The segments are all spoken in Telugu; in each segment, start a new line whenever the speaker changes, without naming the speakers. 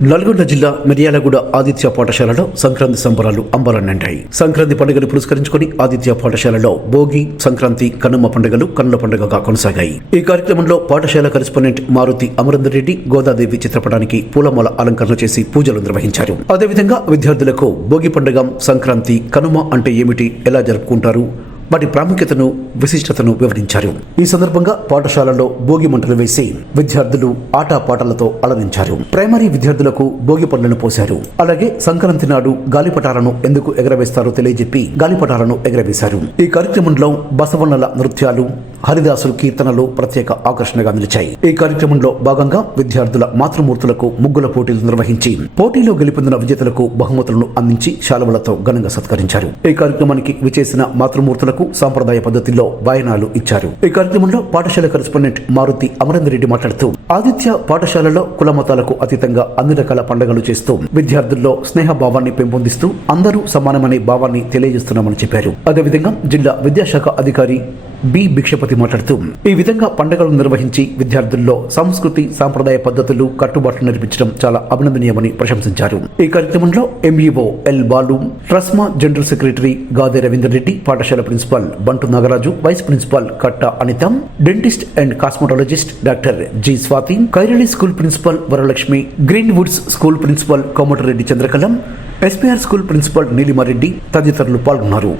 నల్గొండ జిల్లా మిర్యాలగూడ ఆదిత్య పాఠశాలలో సంక్రాంతి సంబరాలు అంబరాన్నంటాయి సంక్రాంతి పండుగను పురస్కరించుకుని ఆదిత్య పాఠశాలలో భోగి సంక్రాంతి కనుమ పండుగలు కన్నుల పండుగగా కొనసాగాయి. ఈ కార్యక్రమంలో పాఠశాల కరెస్పాండెంట్ మారుతి అమరేందర్ రెడ్డి గోదాదేవి చిత్రపటానికి పూలమాల అలంకరణ చేసి పూజలు నిర్వహించారు. అదేవిధంగా విద్యార్థులకు భోగి పండుగ సంక్రాంతి కనుమ అంటే ఏమిటి ఎలా జరుపుకుంటారు? వాటి ప్రాముఖ్యతను విశిష్టతను వివరించారు. ఈ సందర్భంగా పాఠశాలలో భోగి మంటలు వేసి విద్యార్థులు ఆటపాటలతో అలరించారు ప్రైమరీ విద్యార్థులకు భోగి పండ్లను పోశారు. అలాగే సంక్రాంతి నాడు గాలిపటాలను ఎందుకు ఎగరవేస్తారో తెలియజెప్పి గాలిపటాలను ఎగరవేశారు. ఈ కార్యక్రమంలో బసవన్నల నృత్యాలు హరిదాసులు కీర్తనలు ప్రత్యేక ఆకర్షణగా నిలిచాయి. ఈ కార్యక్రమంలో భాగంగా విద్యార్థుల మాతృమూర్తులకు ముగ్గుల పోటీలు నిర్వహించి పోటీలో గెలుపొందిన విజేతలకు బహుమతులను అందించి శాలువలతో ఘనంగా సత్కరించారు. ఈ కార్యక్రమానికి విచేసిన మాతృమూర్తులకు సాంప్రదాయ పద్ధతిలో వాయనాలు ఇచ్చారు. ఈ కార్యక్రమంలో పాఠశాల కరెస్పాండెంట్ మారుతి అమరేందర్ రెడ్డి మాట్లాడుతూ ఆదిత్య పాఠశాలలో కుల మతాలకు అతీతంగా అన్ని రకాల పండుగలు చేస్తూ విద్యార్థుల్లో స్నేహ భావాన్ని పెంపొందిస్తూ అందరూ సమానమనే భావాన్ని తెలియజేస్తున్నామని చెప్పారు. అదేవిధంగా జిల్లా విద్యాశాఖ అధికారి బి భిక్షపతి మాట్లాడుతూ ఈ విధంగా పండుగలు నిర్వహించి విద్యార్థుల్లో సంస్కృతి సాంప్రదాయ పద్ధతులు కట్టుబాట్లు నేర్పించడం చాలా అభినందనీయమని ప్రశంసించారు. ఈ కార్యక్రమంలో MEO L Balu TRSMA general secretary Gade Ravinder Reddy పాఠశాల principal Bantu Nagaraju vice principal Katta Anitha dentist and cosmetologist doctor G Swathi Kairali school principal Varalakshmi Green Woods school principal Komatireddy Chandrakala SPR school principal Neelimareddy తదితరులు పాల్గొన్నారు.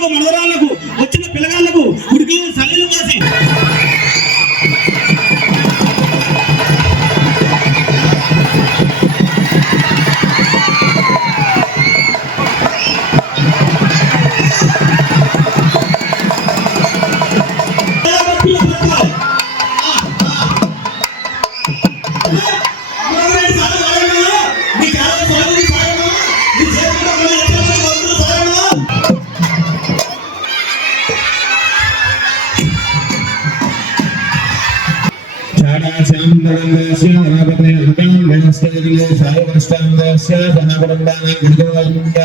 అమరావతి మనవరాళ్ళకు వచ్చిన పిల్లగాళ్ళకు ఉడికి సల్లిలు కాసి
ശാന്തകന്ദസ്യ
സഭാപതയ അഭിനന്ദനസ്തകലെ സായവൃഷ്ടാന്തസ്യ സഭാപരന്ദന ഗുരുവായുണ്ട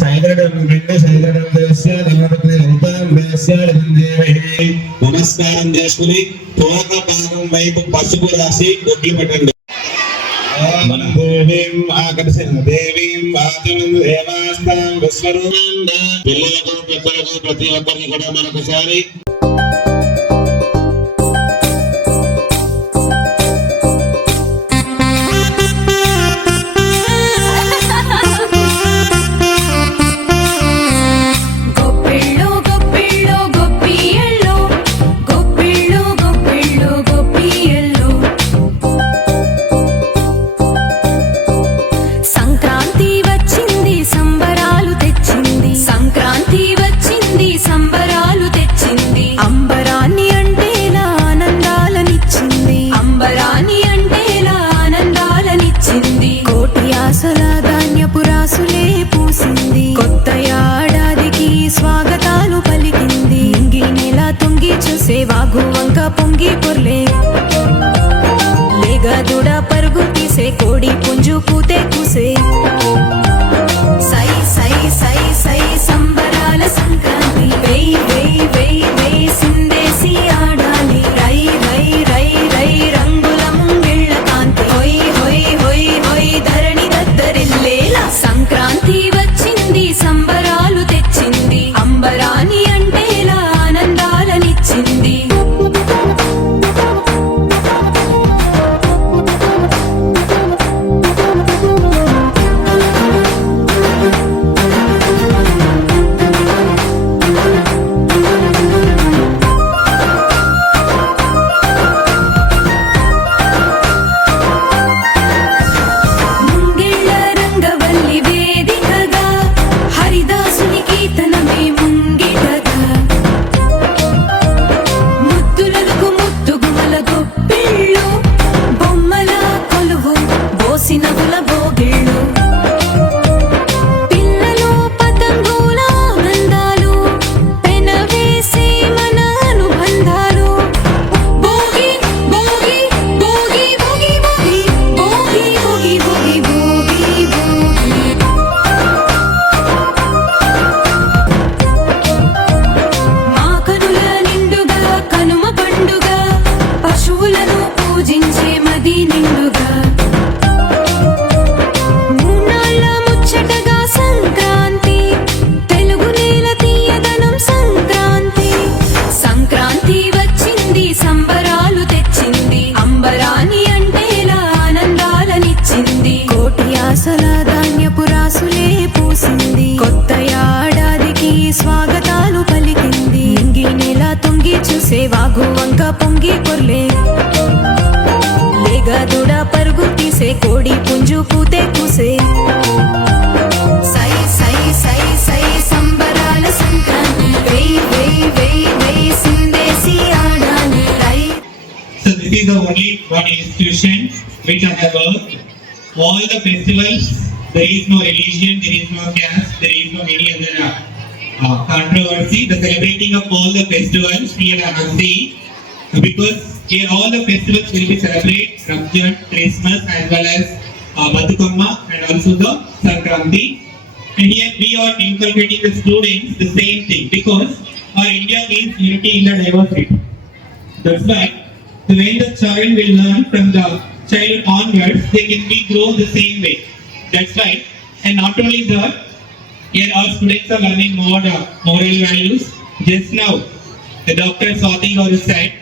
സൈദരം വിണ്ട സൈദരന്ദസ്യ സഭാപതയ ലളിതാന്തസ്യ ലളിതേവഹി
నమస్కారం చేసుకుని తోక పాదం వైపు పసుపు రాసి బొట్లు పెట్టండి
మన ఆకర్షణ దేవీం ఆచరణ దేవాస్తాం విశ్వరూపం
పిల్లలకు పెద్దలకు ప్రతి ఒక్కరికి కూడా మరొకసారి
తుంగి చూసే వాగు వంక పొంగి పొర్లే లేగదుడ పరుగు తీసే కోడి పుంజు కూతే కూసే సై సై సై సై సంబరాల సంక్రాంతి వెయ్ వెయ్ వెయ్ వెయ్ సిందేసి ఆడాలి రై
So this is the only one institution which I have worked. All the festivals, there is no religion, there is no caste, there is no any other Uh, controversy. The celebrating of all the festivals here at Nandi, because here all the festivals will be celebrated, Ramjan, Christmas as well as uh, Batukamma and also the Sankranti. And here we are inculcating the students the same thing because our India means unity in the diversity. That's why the when the child will learn from the child onwards, they can be grow the same way. That's why, and not only that, here our students are learning more uh, moral values. Just now, the Dr. Swati said,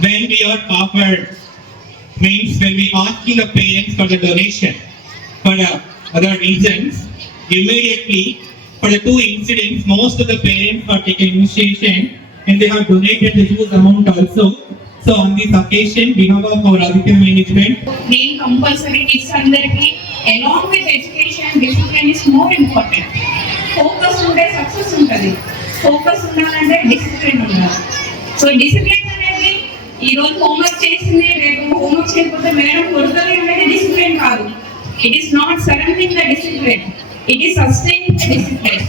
when we are offered, means when we asking the parents for the donation for the other reasons, immediately for the two incidents, most of the parents are taking initiation and they have donated the huge amount also. So on this occasion, behalf of our Aditya management,
name compulsory kids under along with education, discipline is more important. Focus ఉంటే సక్సెస్ ఉంటుంది. ఫోకస్ ఉండాలంటే డిసిప్లిన్ ఉండాలి. సో డిసిప్లిన్ అనేది ఈ రోజు హోంవర్క్ చేసింది రేపు హోంవర్క్ చేయకపోతే మేడం కొడుతుంది అనేది డిసిప్లిన్ కాదు. It is not surrounding the discipline it is sustaining the discipline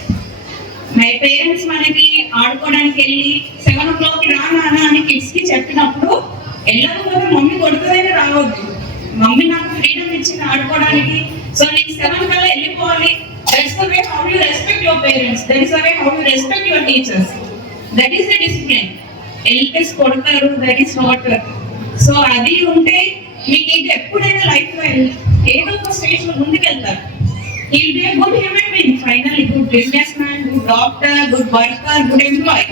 my parents మనకి ఆడుకోవడానికి వెళ్ళి సెవెన్ ఓ క్లాక్కి రా నాన్న అని కిడ్స్కి చెప్పినప్పుడు కూడా మమ్మీ కొడుతుందని రావద్దు. మమ్మీ నాకు ఫ్రీడమ్ ఇచ్చింది ఆడుకోవడానికి. సో నేను సెవెన్ కల్లా వెళ్ళిపోవాలి. That's the way how you respect your parents That is the way how you respect your teachers That is the discipline. ఎల్కేస్ కొడతారు దట్ ఈస్ నాట్ సో అది ఉంటే మీకు ఇది ఎప్పుడైనా లైఫ్లో ఏదో ఒక స్టేజ్లో ముందుకెళ్తారు. He'll be good human being final good business man good doctor good worker good employee.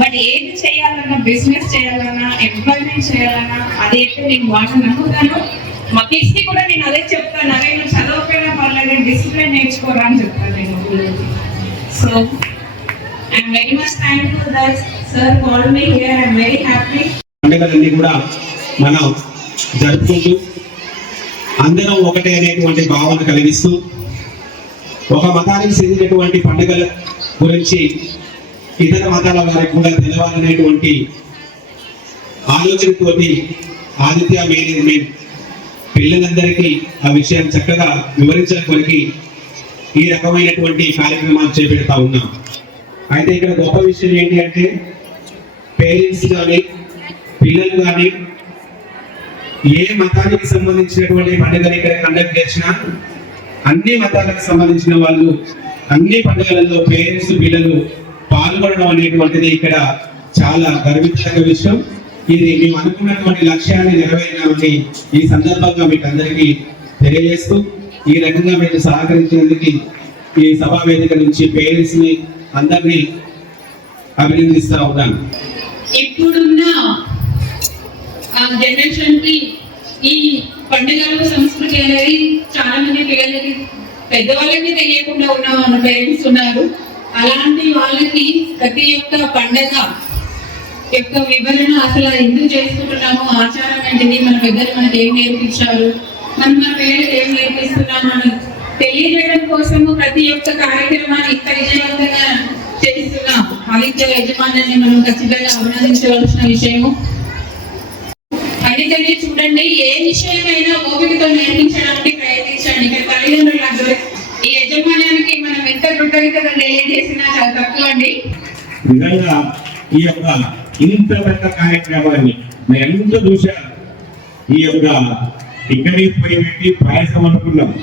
But ఏది చేయాలన్నా బిజినెస్ చేయాలన్నా ఎంప్లాయ్మెంట్ చేయాలన్నా అది నేను వాటిని నమ్ముతాను? మా కిడ్స్ కూడా నేను అదే చెప్తాను అరే నువ్వు పర్లేదు డిసిప్లిన్ నేర్చుకోరా అని చెప్తాను నేను so I'm very much thankful that sir call me here I'm very happy
పండుగలన్నీ కూడా మనం జరుపుకుంటూ అందరం ఒకటే అనేటువంటి భావన కలిగిస్తూ ఒక మతానికి చెందినటువంటి పండుగల గురించి ఇతర మతాల వారికి కూడా తెలవాలనేటువంటి ఆలోచనతోటి ఆదిత్య మేనేజ్మెంట్ పిల్లలందరికీ ఆ విషయం చక్కగా వివరించడం కొరికి ఈ రకమైనటువంటి కార్యక్రమాలు చేపెడతా ఉన్నాం. అయితే ఇక్కడ గొప్ప విషయం ఏంటి అంటే పేరెంట్స్ కానీ పిల్లలు కానీ ఏ మతానికి సంబంధించినటువంటి పండుగని ఇక్కడ కండక్ట్ చేసినా అన్ని మతాలకు సంబంధించిన వాళ్ళు అన్ని పండుగలలో పేరెంట్స్ పిల్లలు పాల్గొనడం అనేటువంటిది ఇక్కడ చాలా గర్వించదగ్గ విషయం. ఇది మేము అనుకున్నటువంటి లక్ష్యాన్ని నెరవేరినామని ఈ సందర్భంగా మీకు అందరికీ తెలియజేస్తూ ఈ రకంగా మీరు సహకరించినందుకు ఈ సభా వేదిక నుంచి పేరెంట్స్ని అందరినీ అభినందిస్తా ఉన్నాను.
ఇప్పుడున్న జనరేషన్కి ఈ పండుగలు సంస్కృతి అనేది చాలా మంది పిల్లలకి పెద్దవాళ్ళకి తెలియకుండా ఉన్న పేరెంట్స్ ఉన్నారు. అలాంటి వాళ్ళకి ప్రతి ఒక్క పండగ యొక్క వివరణ అసలు ఎందుకు చేసుకుంటున్నాము ఆచారం ఏంటిది మన పెద్దలు మనకి ఏం నేర్పించారు మనం మన పిల్లలకి ఏం నేర్పిస్తున్నాము అని తెలియజేయడం కోసము ప్రతి ఒక్క కార్యక్రమాన్ని ఇంత విజయవంతంగా చేస్తున్నాం. ఆదిత్య యజమానాన్ని మనం ఖచ్చితంగా అభినందించవలసిన విషయము. అందుకని చూడండి ఏ విషయమైనా ఓపికతో నేర్పించడానికి ప్రయత్నించండి. ఇక్కడ తల్లిదండ్రులు ఈ యజమాన్యానికి మనం ఎంత కృతజ్ఞతలు తెలియజేసినా చాలా తక్కువ అండి.
నిజంగా ఈ యొక్క ఇంత పెద్ద కార్యక్రమాన్ని నేను ఎంత చూశాను ఈ యొక్క ఇక్కడే పోయి పెట్టి పాయసం అనుకున్నాం.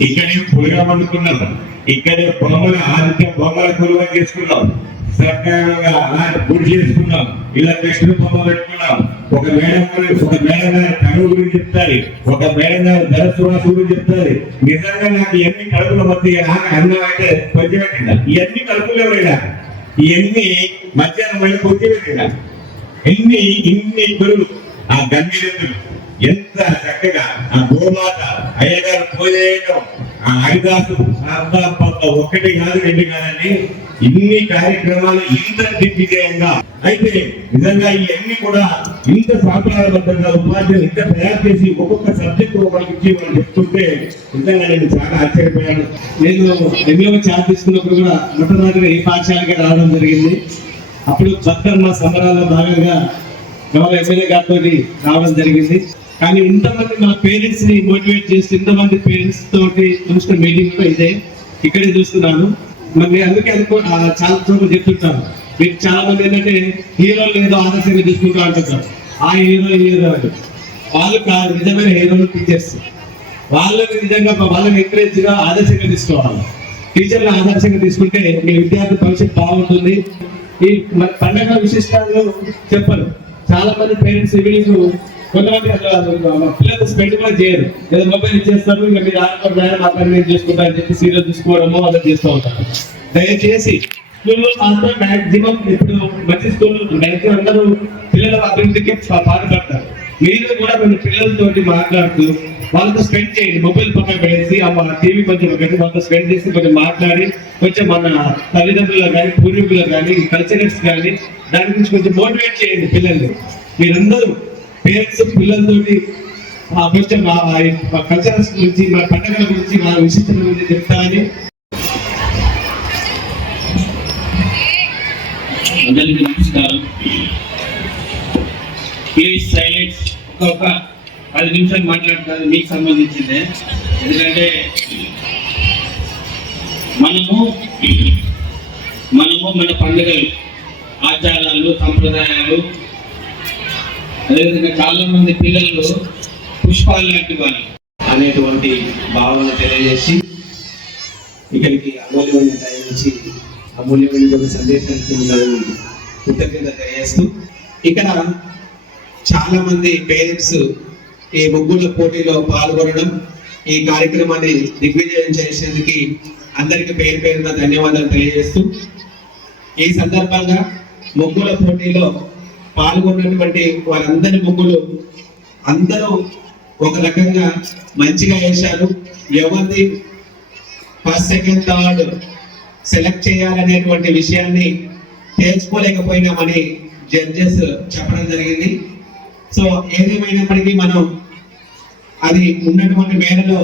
ఇక్కడే పులగం అనుకున్నాం. ఇక్కడే బొమ్మల ఆదిత్య బొమ్మల కొలువ చేసుకున్నాం. సర్కారుగా అలాంటి పూజ చేసుకున్నాం. ఇలా కృష్ణ బొమ్మ పెట్టుకున్నాం. ఒక మేడం ఒక మేడం గారి కడుగు గురించి చెప్తారు. ఒక మేడం గారి ధరస్వాస గురించి చెప్తారు. నిజంగా నాకు ఎన్ని కడుపుల మధ్య నాకు అన్నం అయితే కొంచెం పెట్టిందా? ఇవన్నీ కడుపులో లేదా ఇవన్నీ మధ్యాహ్నం మళ్ళీ కొద్ది పెట్టిందా ఎన్ని ఇన్ని గురులు ఆ గంగిరెద్దులు ఎంత చక్కగా ఆ గోమాత ఆ హరిదాసు అబ్బబ్బబ్బ, కాదు రెండు కాదని ఇన్ని కార్యక్రమాలు ఇంత దిగ్విజయంగా. అయితే నిజంగా ఇవన్నీ కూడా ఇంత సాంప్రదాయబద్ధంగా ఉపాధ్యాయులు ఇంత తయారు చేసి ఒక్కొక్క సబ్జెక్ట్ ఒకరికి ఇచ్చి వాళ్ళు చెప్తుంటే నిజంగా నేను చాలా ఆశ్చర్యపోయాను. నేను ఎన్నో ఛాన్స్ తీసుకున్నప్పుడు కూడా మొట్టమొదటిగా ఈ పాఠశాలకి రావడం జరిగింది. అప్పుడు బతుకమ్మ సంబరాల్లో భాగంగా గౌరవ ఎమ్మెల్యే గారితో రావడం జరిగింది. కానీ ఇంతమంది మన పేరెంట్స్ని మోటివేట్ చేసి ఇంతమంది పేరెంట్స్ తోటి చూసిన మీటింగ్ ఇదే. ఇక్కడే చూస్తున్నాను. మరి అందుకే అనుకో చాలా చోట్ల చెప్తుంటాను. మీకు చాలా మంది ఏంటంటే హీరోలు ఏదో ఆదర్శంగా తీసుకుంటూ అంటుంటారు. ఆ హీరో హీరో అని. వాళ్ళు కాదు నిజమైన హీరోలు టీచర్స్ వాళ్ళని నిజంగా వాళ్ళని ఎంకరేజ్గా ఆదర్శంగా తీసుకోవాలి. టీచర్లు ఆదర్శంగా తీసుకుంటే మీ విద్యార్థి భవిష్యత్తు బాగుంటుంది. ఈ పండగ విశిష్టాలు చెప్పరు. చాలా మంది పేరెంట్స్ ఈవినింగ్ కొంతమంది పిల్లలు స్పెండ్ కూడా చేయరు. ఏదో మొబైల్ ఇచ్చేస్తారు ఇంకా మీరు ఆడుకుంటారు మా పని నేను చేసుకుంటా అని చెప్పి సీరియల్ చూసుకోవడము అలా చేస్తూ ఉంటారు. దయచేసి స్కూల్లో మాత్రం మాక్సిమం ఇప్పుడు మంచి స్కూల్ మాక్సిమం అందరూ పిల్లల అభివృద్ధికి పాటుపడతారు. మీరు కూడా కొన్ని పిల్లలతోటి మాట్లాడుతూ వాళ్ళతో స్పెండ్ చేయండి. మొబైల్ పక్కన పెట్టేసి ఆ టీవీ కొంచెం పెట్టి వాళ్ళతో స్పెండ్ చేసి కొంచెం మాట్లాడి కొంచెం మన తల్లిదండ్రులకు కానీ పూర్వీకులకు కానీ కల్చరల్స్ కానీ దాని గురించి కొంచెం మోటివేట్ చేయండి పిల్లల్ని. మీరందరూ పేరెంట్స్ పిల్లలతోటి ఆ మా కల్చర్స్ గురించి మా పండుగల గురించి మా విశిష్టత గురించి చెప్తామని
అందరికీ నమస్కారం. ప్లీజ్ సైలెన్స్ ఒక పది నిమిషాలు మాట్లాడుతుంది మీకు సంబంధించిందే. ఎందుకంటే మనము మనము మన పండుగలు ఆచారాలు సంప్రదాయాలు అదేవిధంగా చాలా మంది పిల్లలు పుష్పాలు లాంటి వాళ్ళు
అనేటువంటి భావన తెలియజేసి ఇక్కడికి అమూల్యమైన టైం నుంచి అమూల్యమైన కొన్ని కృతజ్ఞత తెలియజేస్తూ ఇక్కడ చాలా మంది పేరెంట్స్ ఈ ముగ్గుల పోటీలో పాల్గొనడం ఈ కార్యక్రమాన్ని దిగ్విజయం చేసేందుకు అందరికి పేరు పేరున ధన్యవాదాలు తెలియజేస్తూ ఈ సందర్భంగా ముగ్గుల పోటీలో పాల్గొన్నటువంటి వారందరి ముగ్గులు అందరూ ఒక రకంగా మంచిగా వేశారు. ఎవరిది ఫస్ట్ సెకండ్ థర్డ్ సెలెక్ట్ చేయాలనేటువంటి విషయాన్ని తేల్చుకోలేకపోయినామని జడ్జెస్ చెప్పడం జరిగింది. సో ఏదేమైనప్పటికీ మనం అది ఉన్నటువంటి మేరలో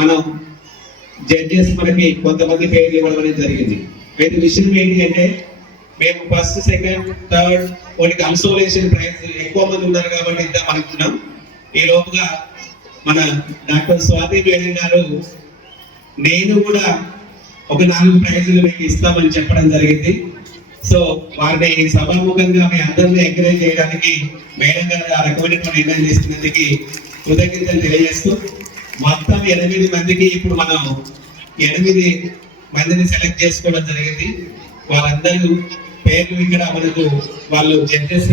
మనం జడ్జెస్ మనకి కొంతమంది పేర్లు ఇవ్వడం అనేది జరిగింది. అయితే విషయం ఏంటి అంటే మేము ఫస్ట్ సెకండ్ థర్డ్ ఒకటి కన్సోలేషన్ ప్రైజ్ ఎక్కువ మంది ఉన్నారు కాబట్టి ఇద్దాం అనుకున్నాం ఈ లోపుగా మన డాక్టర్ స్వాతి మేడం గారు నేను కూడా ఒక నాలుగు ప్రైజులు మీకు ఇస్తామని చెప్పడం జరిగింది. సో వారిని సభాముఖంగా మీ అందరినీ ఎంకరేజ్ చేయడానికి మేడం గారు ఆ రకమైనటువంటి నిర్ణయం తీసుకున్నందుకు కృతజ్ఞతలు తెలియజేస్తూ మొత్తం ఎనిమిది మందికి ఇప్పుడు మనం ఎనిమిది మందిని సెలెక్ట్ చేసుకోవడం జరిగింది. వారందరూ పేర్లు ఇక్కడ మనకు వాళ్ళు జడ్జెస్